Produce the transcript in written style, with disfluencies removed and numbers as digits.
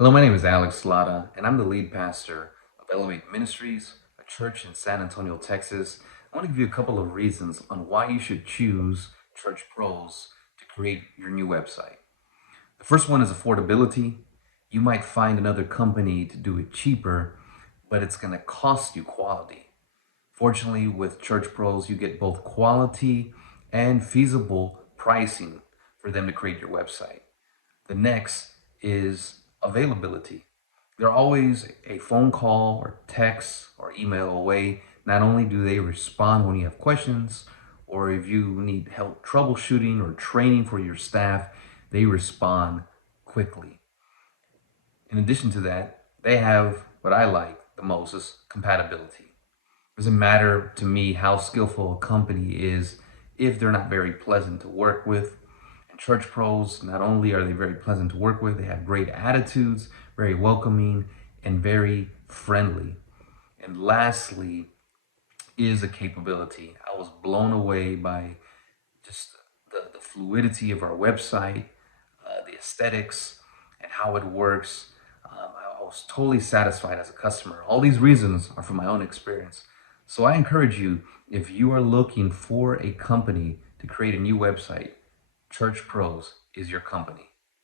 Hello, my name is Lara, and I'm the lead pastor of Elevate Ministries, a church in San Antonio, Texas. I want to give you a couple of reasons on why you should choose Church Pros to create your new website. The first one is affordability. You might find another company to do it cheaper, but it's going to cost you quality. Fortunately, with Church Pros, you get both quality and feasible pricing for them to create your website. The next is availability. They're always a phone call or text or email away. Not only do they respond when you have questions or if you need help troubleshooting or training for your staff, they respond quickly. In addition to that, they have what I like the most is compatibility. It doesn't matter to me how skillful a company is if they're not very pleasant to work with. And Church Pros, not only are they very pleasant to work with, they have great attitudes, very welcoming, and very friendly. And lastly is the capability. I was blown away by just the fluidity of our website, the aesthetics, and how it works. I was totally satisfied as a customer. All these reasons are from my own experience. So I encourage you, if you are looking for a company to create a new website, Church Pros is your company.